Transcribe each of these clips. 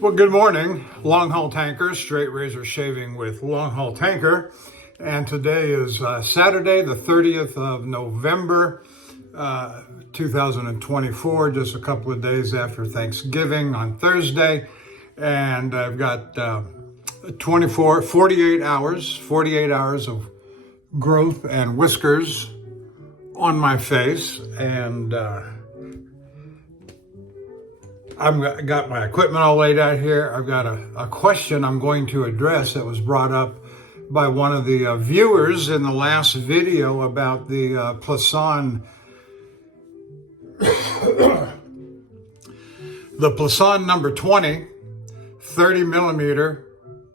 Well, good morning. Longhaultanker, straight razor shaving with Longhaultanker. And today is Saturday, the 30th of November, 2024, just a couple of days after Thanksgiving on Thursday. And I've got 48 hours of growth and whiskers on my face. And I've got my equipment all laid out here. I've got a question I'm going to address that was brought up by one of the viewers in the last video about the Plasan, the Plasan number 20, 30 millimeter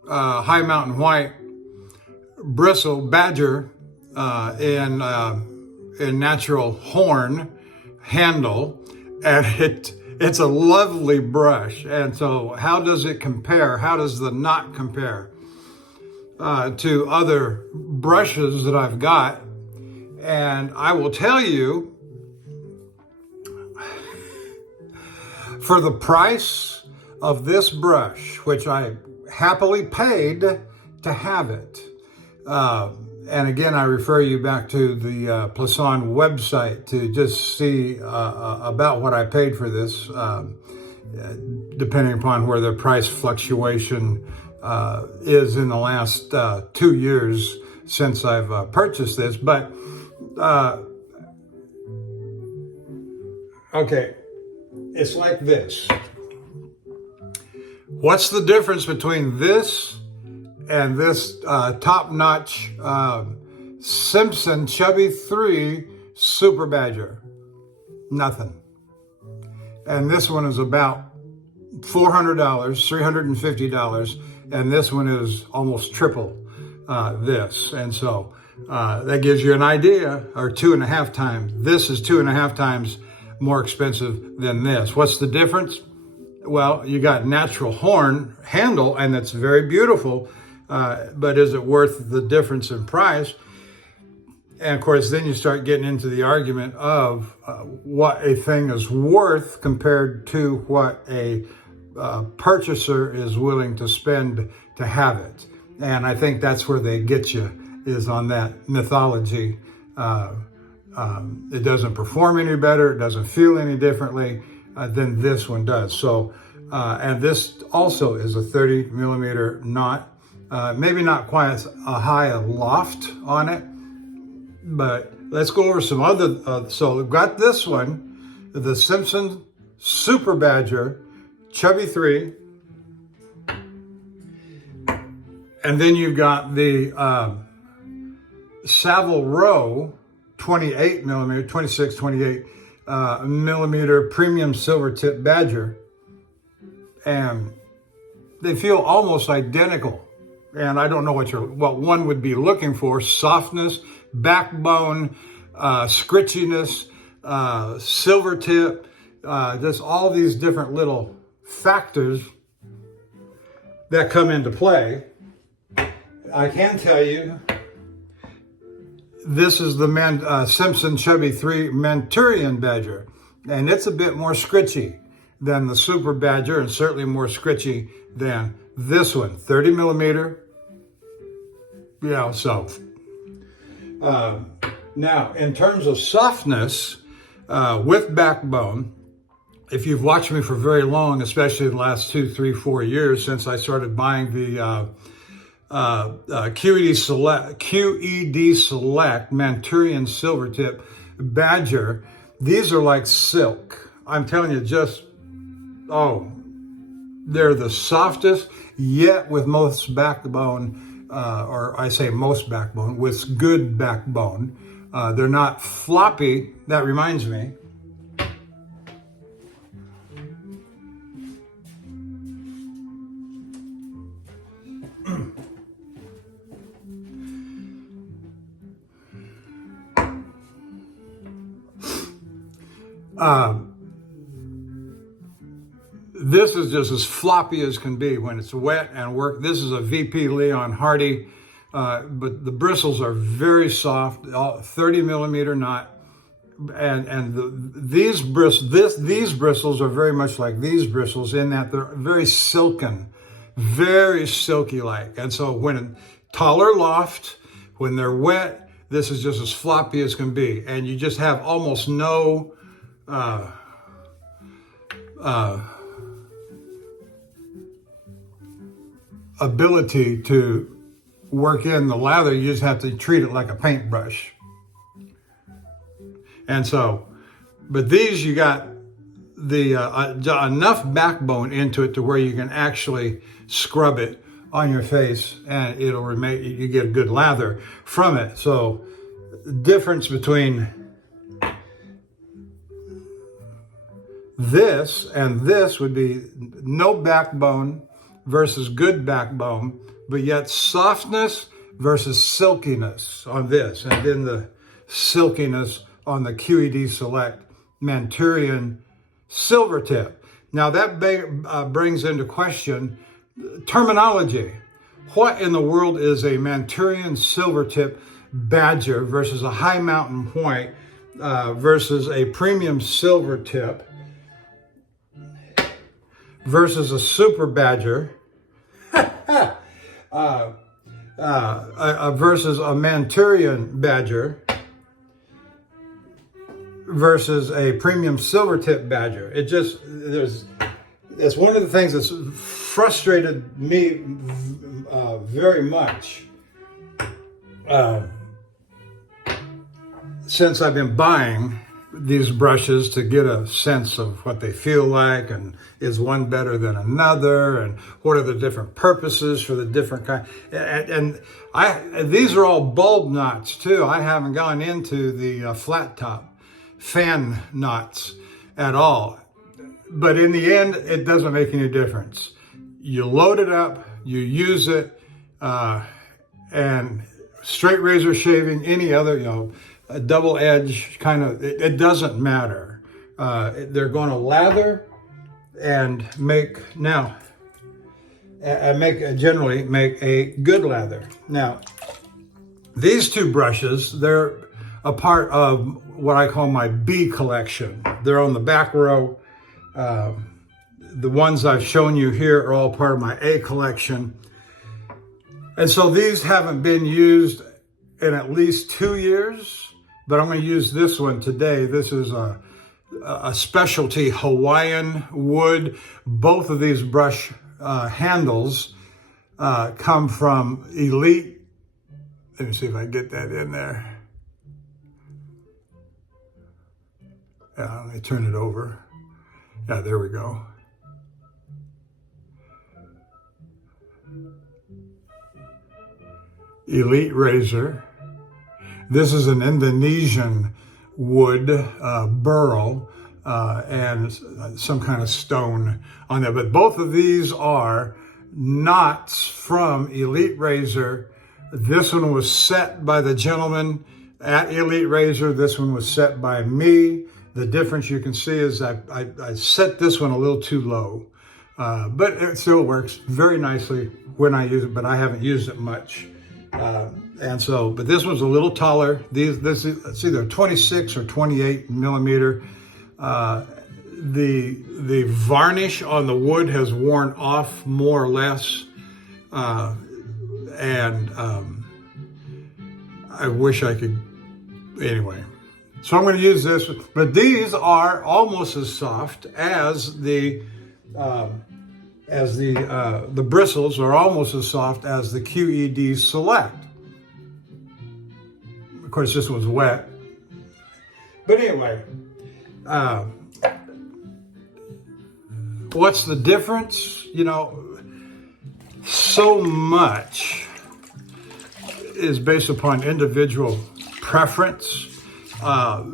high mountain white bristle badger in natural horn handle, and it's a lovely brush. And so how does it compare? How does the knot compare to other brushes that I've got? And I will tell you, for the price of this brush, which I happily paid to have it, and again, I refer you back to the Plasan website to just see about what I paid for this, depending upon where the price fluctuation is in the last 2 years since I've purchased this. But, okay, it's like this. What's the difference between this and this top-notch Simpson Chubby 3 Super Badger? Nothing. And this one is about $400, $350, and this one is almost triple this. And so that gives you an idea, or 2.5 times. This is 2.5 times more expensive than this. What's the difference? Well, you got natural horn handle, and it's very beautiful. But is it worth the difference in price? And of course, then you start getting into the argument of what a thing is worth compared to what a purchaser is willing to spend to have it. And I think that's where they get you, is on that mythology. It doesn't perform any better, it doesn't feel any differently than this one does. So, and this also is a 30 millimeter knot. Maybe not quite as high a loft on it, but let's go over some other. So we've got this one, the Simpson Super Badger Chubby 3. And then you've got the Savile Row 28 millimeter, 26, 28 millimeter premium silver tip Badger. And they feel almost identical. And I don't know what one would be looking for: softness, backbone, scritchiness, silver tip, just all these different little factors that come into play. I can tell you, this is the Simpson Chubby 3 Manchurian Badger, and it's a bit more scritchy than the Super Badger, and certainly more scritchy than this one, 30 millimeter. Yeah, so now in terms of softness with backbone, if you've watched me for very long, especially the last 2, 3, 4 years since I started buying the QED Select Manchurian Silvertip Badger, these are like silk. I'm telling you, they're the softest, yet with most backbone, or I say most backbone, with good backbone. They're not floppy. That reminds me. This is just as floppy as can be when it's wet and work. This is a VP Leon Hardy, but the bristles are very soft, 30 millimeter knot, these bristles are very much like these bristles in that they're very silken, very silky like. And so when taller loft, when they're wet, this is just as floppy as can be, and you just have almost no ability to work in the lather. You just have to treat it like a paintbrush. And so, but these, you got the enough backbone into it to where you can actually scrub it on your face, and it'll remain, you get a good lather from it. So the difference between this and this would be no backbone versus good backbone, but yet softness versus silkiness on this, and then the silkiness on the QED Select Manchurian Silvertip. Now that brings into question terminology. What in the world is a Manchurian Silvertip Badger versus a High Mountain White versus a Premium Silvertip versus a Super Badger versus a Manchurian Badger versus a Premium Silvertip Badger? It just, it's one of the things that's frustrated me very much since I've been buying these brushes to get a sense of what they feel like, and is one better than another, and what are the different purposes for the different kind. And these are all bulb knots too. I haven't gone into the flat top fan knots at all. But in the end, it doesn't make any difference. You load it up, you use it, and straight razor shaving, any other, a double edge kind of, it doesn't matter. They're going to lather and generally make a good lather. Now, these two brushes, they're a part of what I call my B collection. They're on the back row. The ones I've shown you here are all part of my A collection. And so these haven't been used in at least 2 years, but I'm going to use this one today. This is a specialty Hawaiian wood. Both of these brush handles come from Elite. Let me see if I can get that in there. Yeah, let me turn it over. Yeah, there we go. Elite razor. This is an Indonesian wood burl and some kind of stone on there. But both of these are knots from Elite Razor. This one was set by the gentleman at Elite Razor. This one was set by me. The difference you can see is I set this one a little too low, but it still works very nicely when I use it, but I haven't used it much. And so, but this one's a little taller. This is, it's either 26 or 28 millimeter. The varnish on the wood has worn off more or less. And I wish I could, anyway. So I'm going to use this, but these are almost as soft as the bristles are almost as soft as the QED Select. Of course, this one's wet. But anyway, what's the difference? So much is based upon individual preference.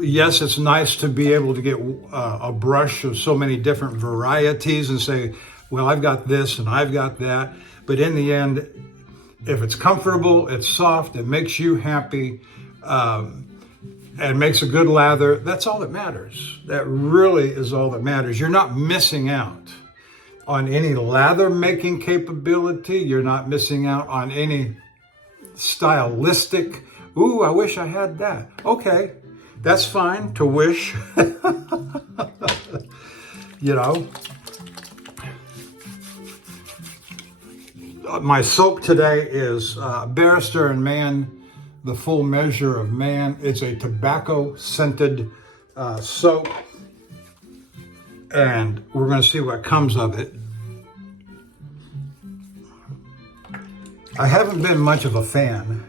Yes, it's nice to be able to get a brush of so many different varieties and say, well, I've got this and I've got that. But in the end, if it's comfortable, it's soft, it makes you happy, and makes a good lather, that's all that matters. That really is all that matters. You're not missing out on any lather making capability. You're not missing out on any stylistic, ooh, I wish I had that. Okay, That's fine to wish. You know. My soap today is Barrister and Man, The Full Measure of Man. It's a tobacco-scented soap, and we're going to see what comes of it. I haven't been much of a fan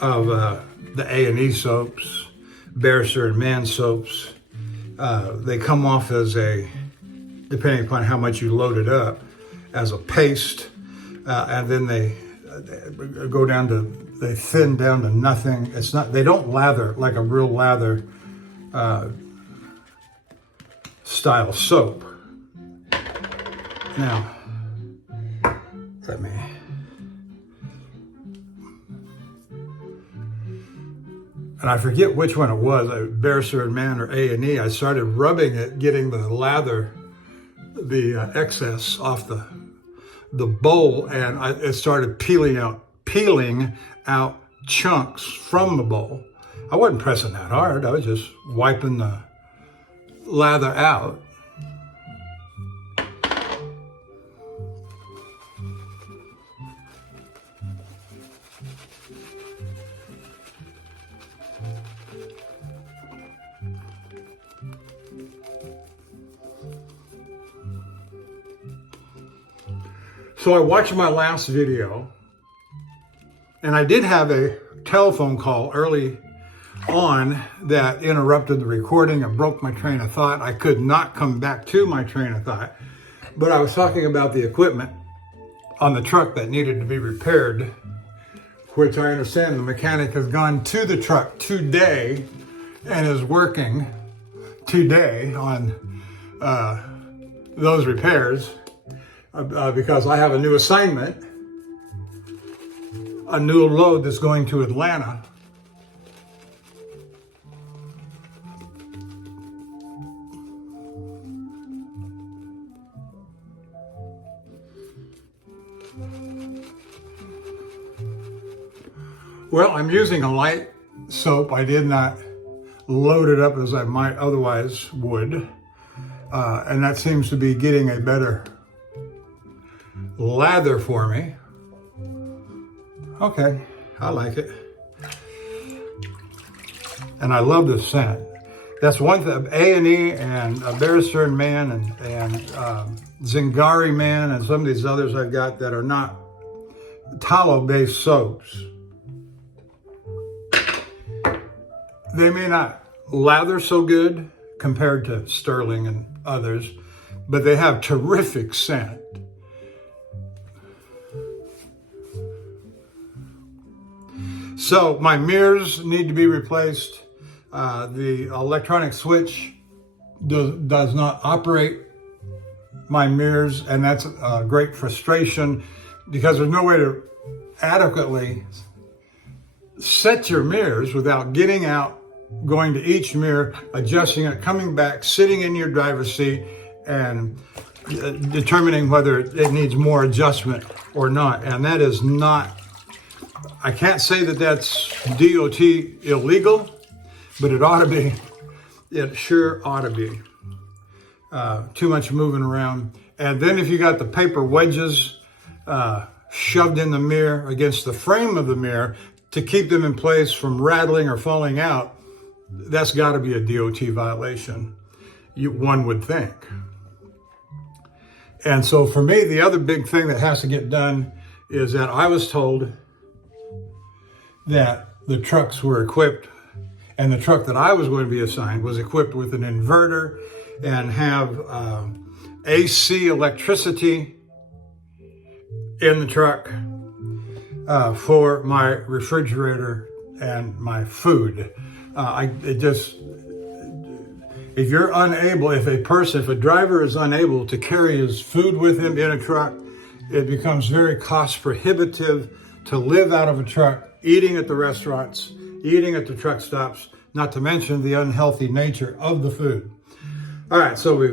of the A&E soaps, Barrister and Man soaps. They come off as depending upon how much you load it up, as a paste, and then they thin down to nothing. They don't lather like a real lather style soap. Now, let me. And I forget which one it was, Barrister and Man or A&E. I started rubbing it, getting the lather, the excess off the bowl, and it started peeling out chunks from the bowl. I wasn't pressing that hard. I was just wiping the lather out. So I watched my last video, and I did have a telephone call early on that interrupted the recording and broke my train of thought. I could not come back to my train of thought, but I was talking about the equipment on the truck that needed to be repaired, which I understand the mechanic has gone to the truck today and is working today on those repairs. Because I have a new assignment, a new load that's going to Atlanta. Well, I'm using a light soap. I did not load it up as I might otherwise would. And that seems to be getting a better lather for me. Okay, I like it. And I love the scent. That's one thing, A&E and Barrister and Man and Zingari Man and some of these others I've got that are not tallow-based soaps. They may not lather so good compared to Sterling and others, but they have terrific scent. So my mirrors need to be replaced. The electronic switch does not operate my mirrors, and that's a great frustration because there's no way to adequately set your mirrors without getting out, going to each mirror, adjusting it, coming back, sitting in your driver's seat, and determining whether it needs more adjustment or not. And that is not, I can't say that that's DOT illegal, but it ought to be. It sure ought to be. Too much moving around. And then if you got the paper wedges shoved in the mirror against the frame of the mirror to keep them in place from rattling or falling out, that's got to be a DOT violation, one would think. And so for me, the other big thing that has to get done is that I was told that the trucks were equipped, and the truck that I was going to be assigned was equipped with an inverter and have AC electricity in the truck for my refrigerator and my food. If you're unable, if a driver is unable to carry his food with him in a truck, it becomes very cost prohibitive to live out of a truck, eating at the restaurants, eating at the truck stops, not to mention the unhealthy nature of the food. All right, so we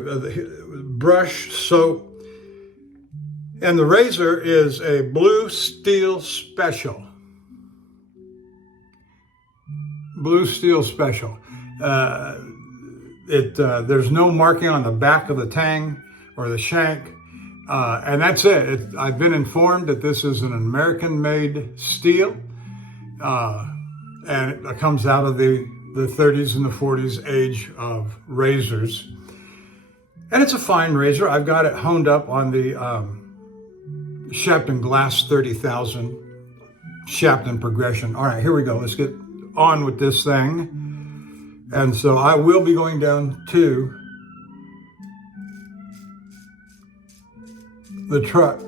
brush, soap, and the razor is a blue steel special. Blue Steel Special. There's no marking on the back of the tang or the shank, and that's it. I've been informed that this is an American-made steel, and it comes out of the 30s and the 40s age of razors. And it's a fine razor. I've got it honed up on the Shapton Glass 30,000 Shapton Progression. All right, here we go. Let's get on with this thing. And so I will be going down to the truck.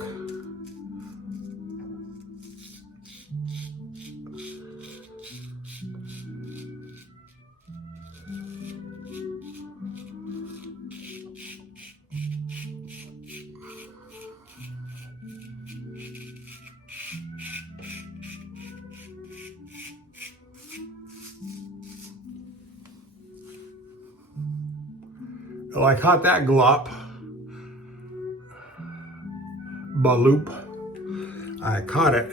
Well, I caught that glop. Baloop. I caught it.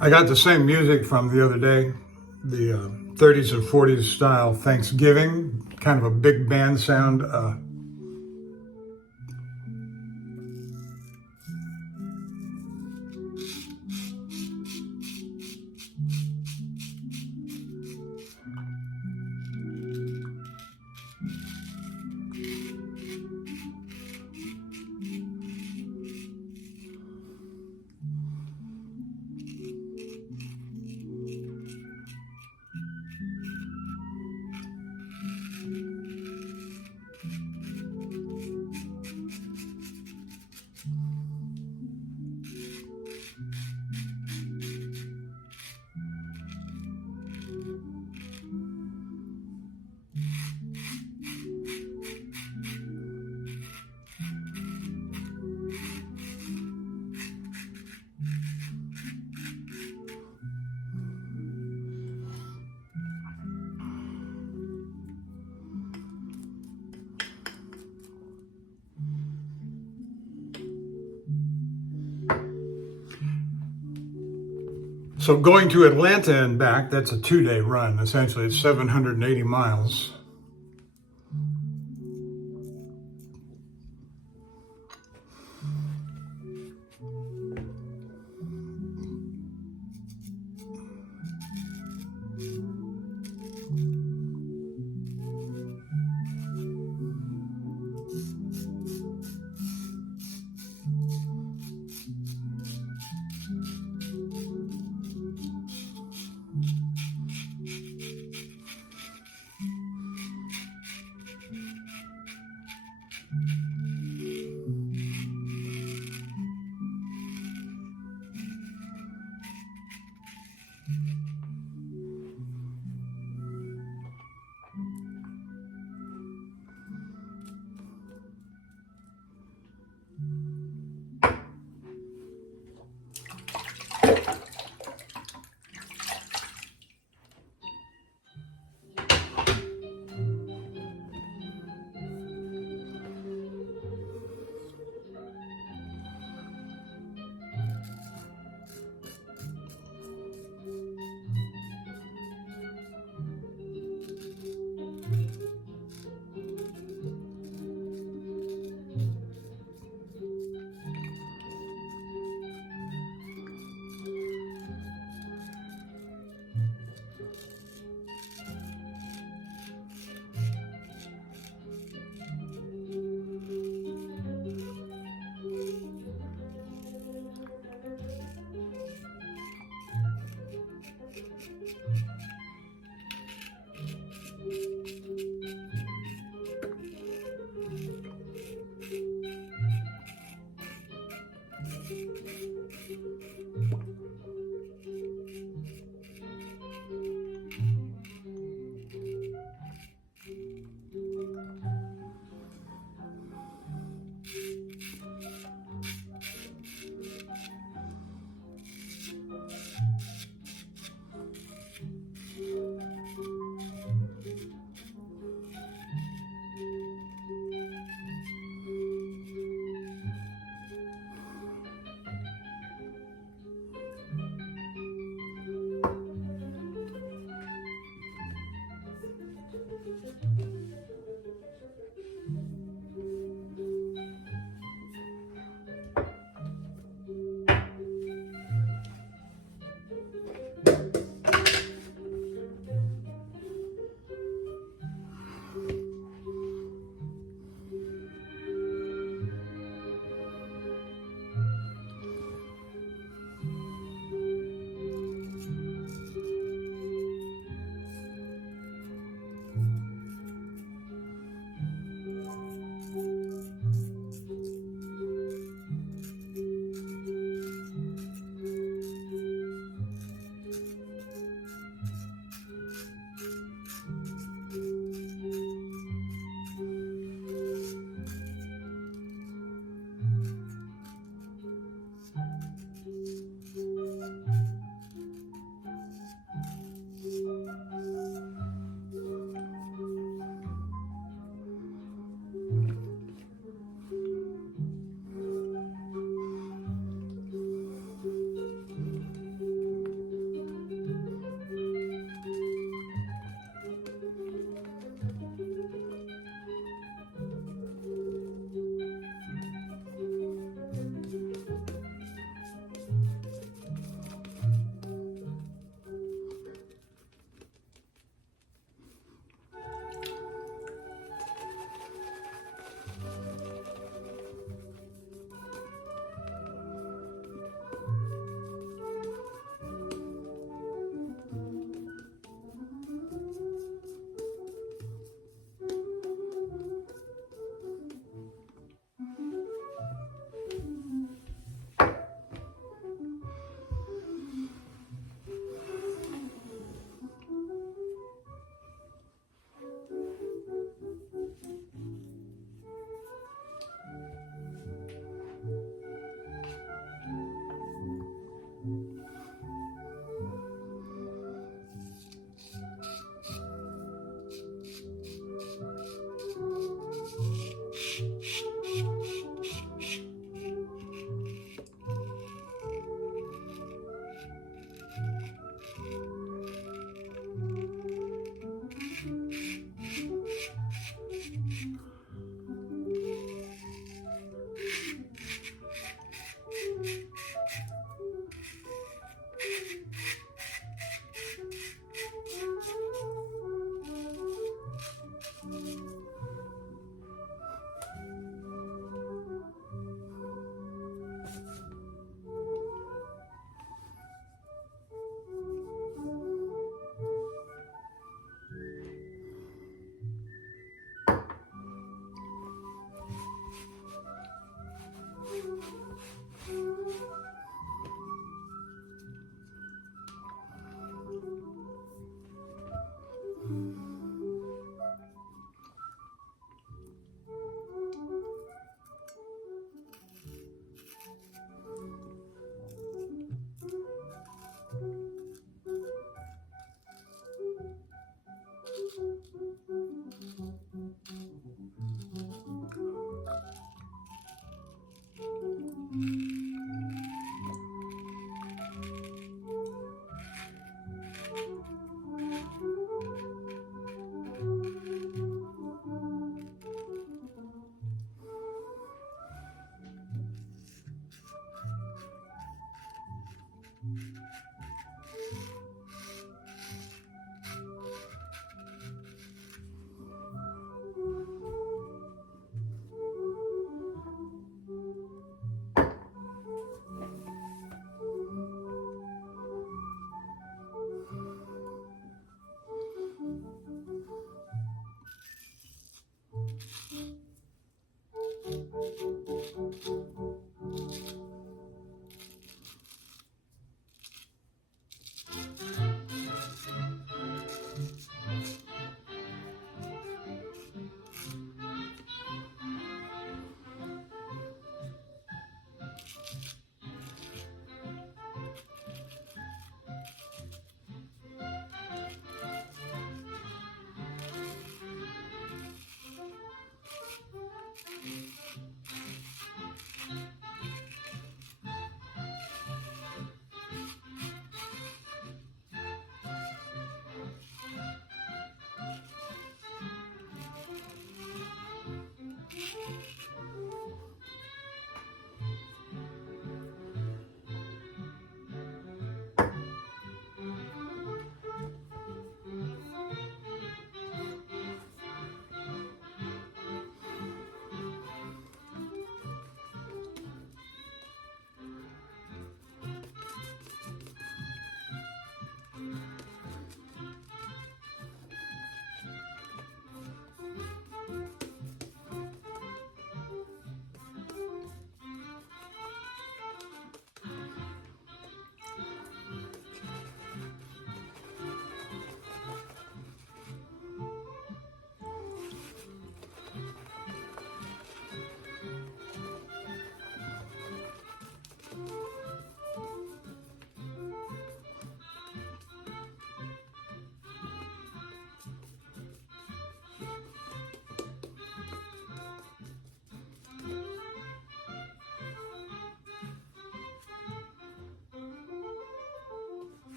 I got the same music from the other day, the 30s and 40s style Thanksgiving, kind of a big band sound. So going to Atlanta and back, that's a 2-day run. Essentially, it's 780 miles.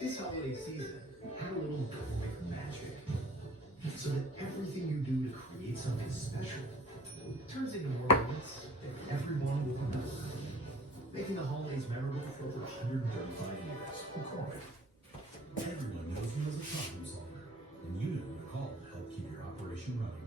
This holiday season, have a little quick magic, so that everything you do to create something special turns into moments that everyone will remember. Making the holidays memorable for over 135 years. McCormick. Everyone knows you as a problem solver, and you know who to call to help keep your operation running.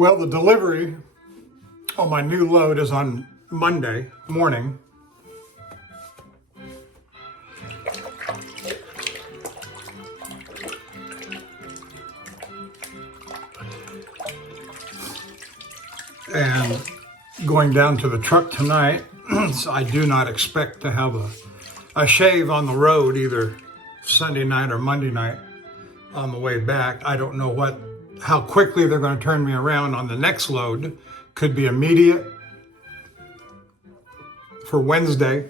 Well, the delivery on my new load is on Monday morning. And going down to the truck tonight, so I do not expect to have a shave on the road either Sunday night or Monday night on the way back. I don't know how quickly they're going to turn me around on the next load. Could be immediate for Wednesday.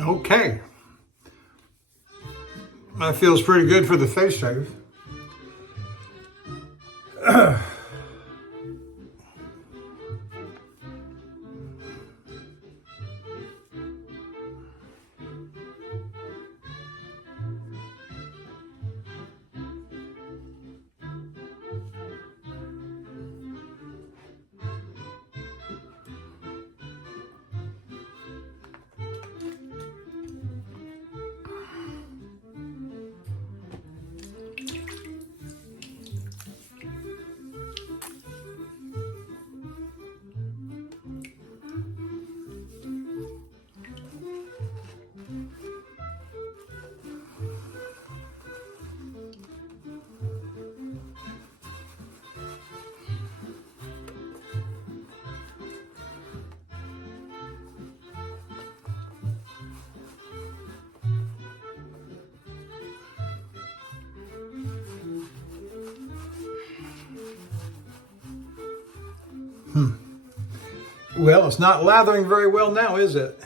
Okay. That feels pretty good for the face shave. Well, it's not lathering very well now, is it?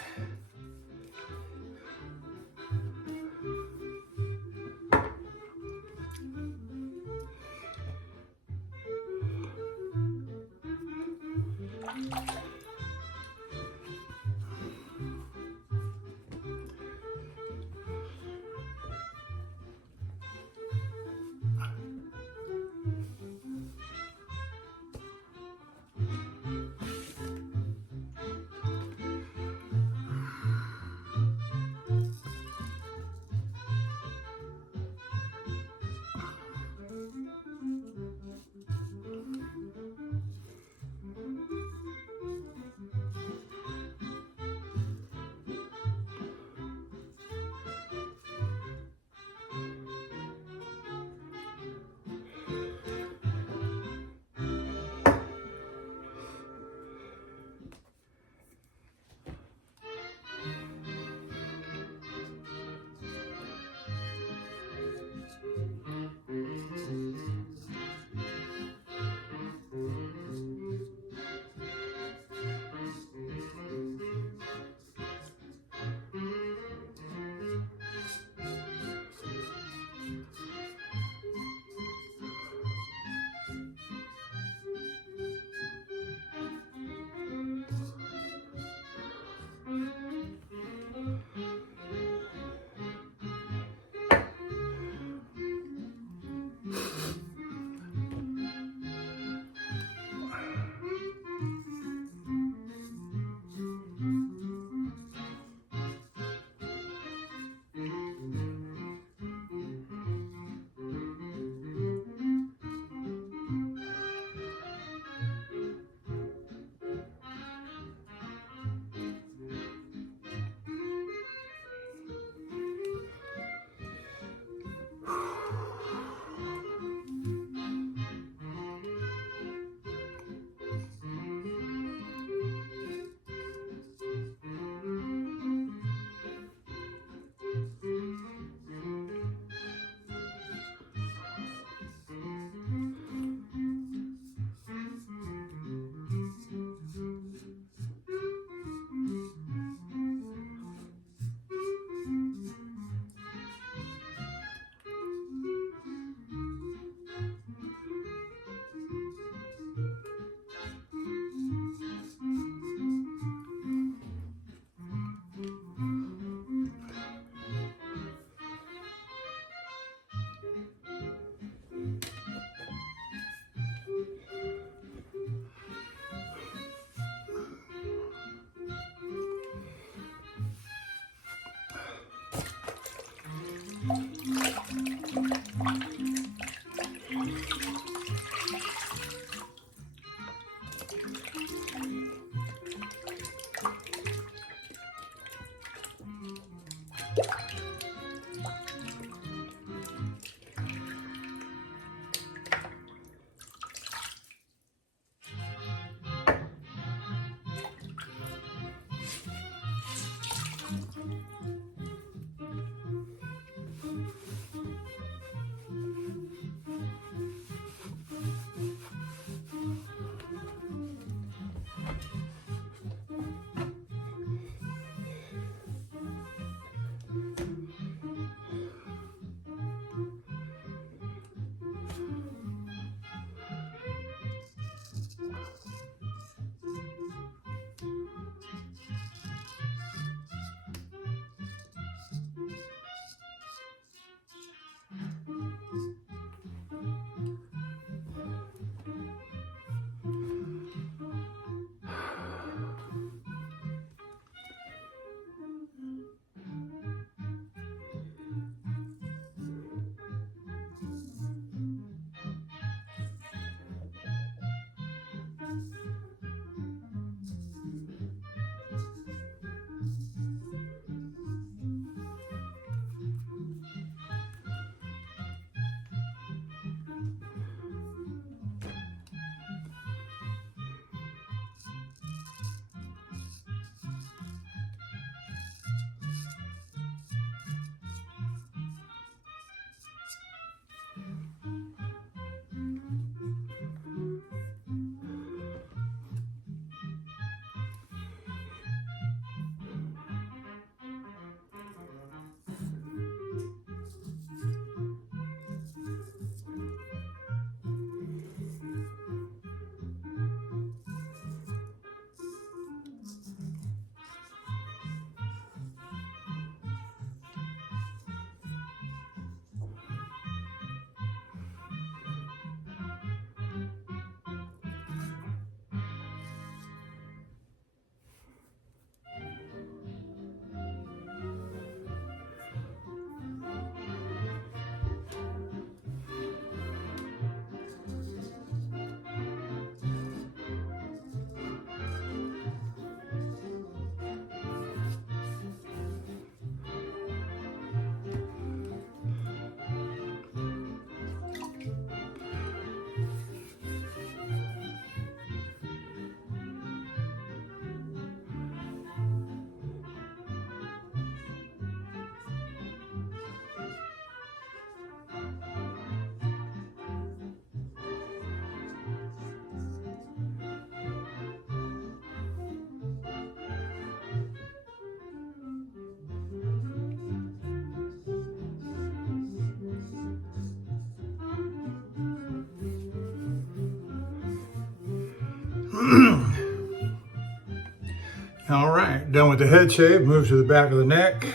All right, done with the head shave, move to the back of the neck.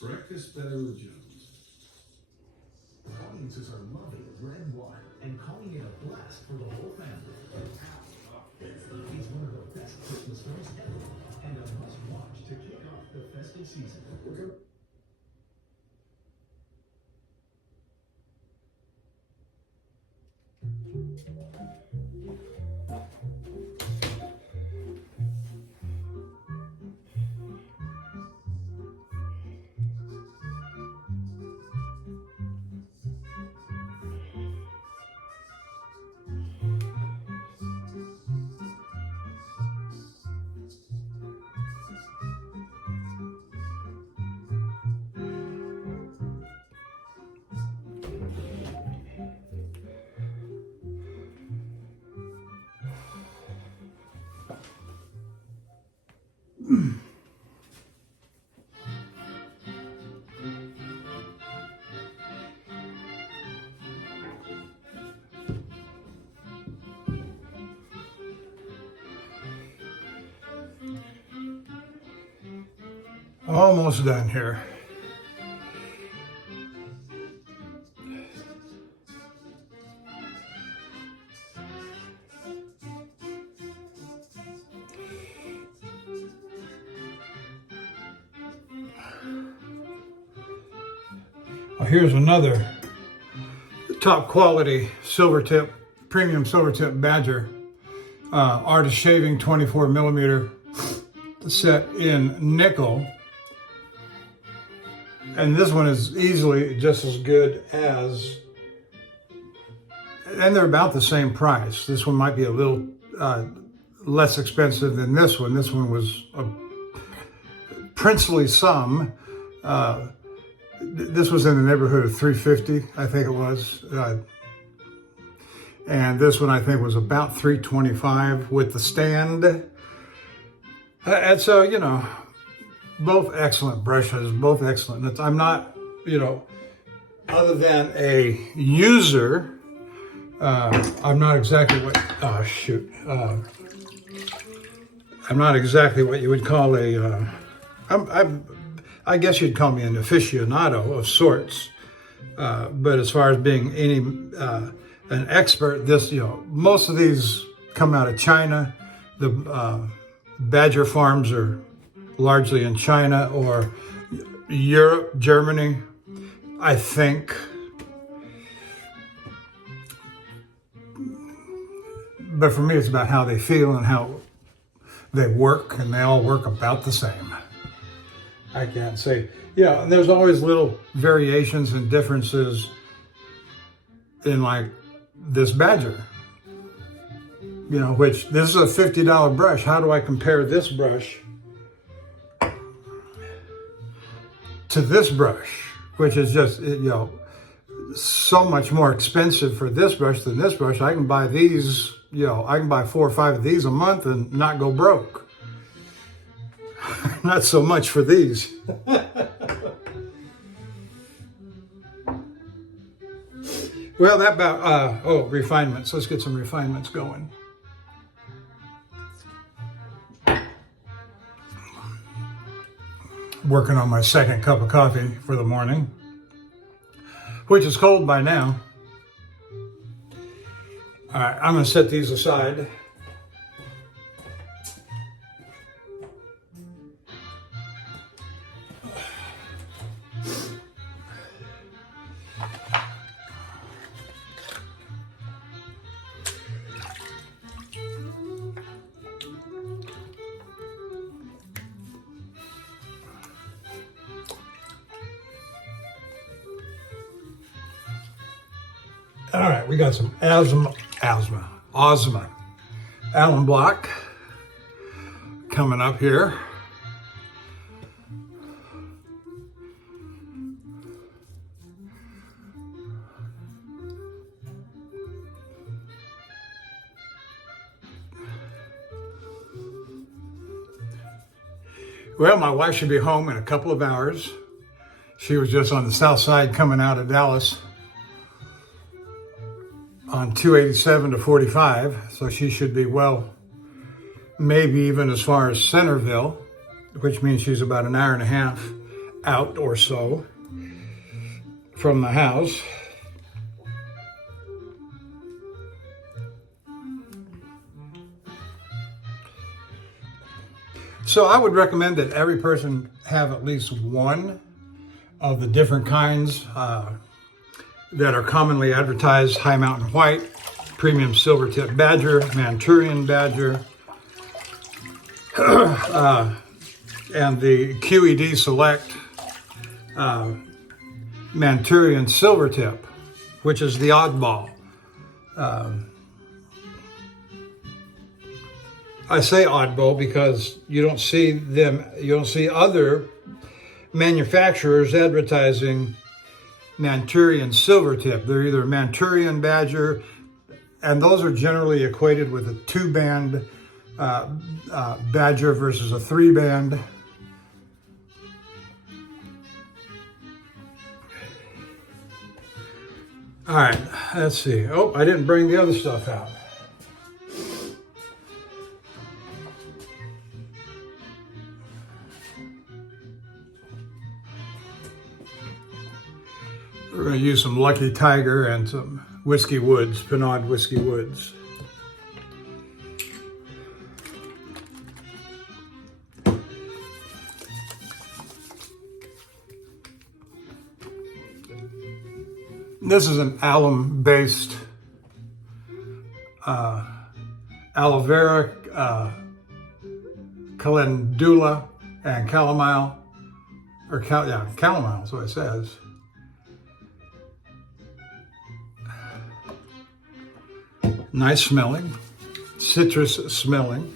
Breakfast better with Jones. Audiences are loving red wine and calling it a blast for the whole family. It's one of the best Christmas films ever and a must-watch to kick off the festive season. Almost done here. Well, here's another top quality silver tip, premium silver tip Badger, artist shaving 24 millimeter set in nickel. And this one is easily just as good as, and they're about the same price. This one might be a little less expensive than this one. This one was a princely sum. This was in the neighborhood of $350, I think it was. And this one I think was about $325 with the stand. And so, you know, both excellent brushes, both excellent. I'm not, you know, other than a user, I'm not exactly what, oh shoot. I'm not exactly what you would call a, I guess you'd call me an aficionado of sorts. But as far as being an expert, this, you know, most of these come out of China. The Badger farms are largely in China or Europe, Germany, I think. But for me, it's about how they feel and how they work, and they all work about the same. I can't say, yeah, and there's always little variations and differences in like this Badger, you know, which this is a $50 brush. How do I compare this brush to this brush, which is just, you know, so much more expensive for this brush than this brush? I can buy these, you know, I can buy 4 or 5 of these a month and not go broke. Not so much for these. Well, that about, refinements. Let's get some refinements going. Working on my second cup of coffee for the morning, which is cold by now. All right, I'm going to set these aside. All right, we got some Ozma Allen block coming up here. Well, my wife should be home in a couple of hours. She was just on the south side coming out of Dallas on 287 to 45, so she should be, well, maybe even as far as Centerville, which means she's about an hour and a half out or so from the house. So I would recommend that every person have at least one of the different kinds that are commonly advertised: High Mountain White, Premium Silvertip Badger, Manchurian Badger, and the QED Select Manchurian Silvertip, which is the oddball. I say oddball because you don't see other manufacturers advertising Manchurian Silvertip. They're either Manchurian Badger, and those are generally equated with a 2-band Badger versus a 3-band. All right, let's see. Oh, I didn't bring the other stuff out. We're going to use some Lucky Tiger and some Whiskey Woods, Pinard Whiskey Woods. This is an alum-based aloe vera, calendula, and chamomile, chamomile is what it says. Nice smelling, citrus smelling.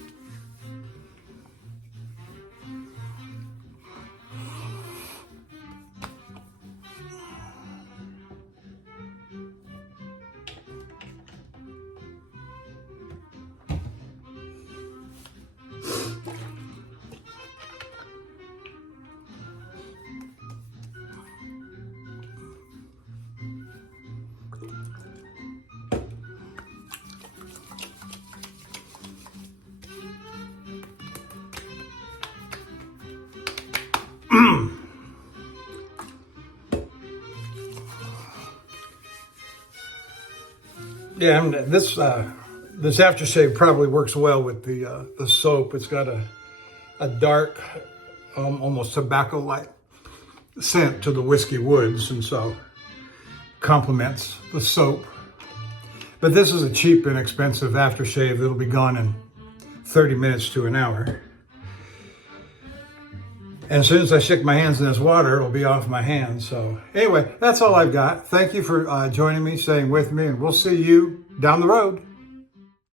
Yeah, this aftershave probably works well with the soap. It's got a dark, almost tobacco-like scent to the Whiskey Woods, and so complements the soap. But this is a cheap, inexpensive aftershave that'll be gone in 30 minutes to an hour. And as soon as I stick my hands in this water, it'll be off my hands. So anyway, that's all I've got. Thank you for joining me, staying with me, and we'll see you down the road.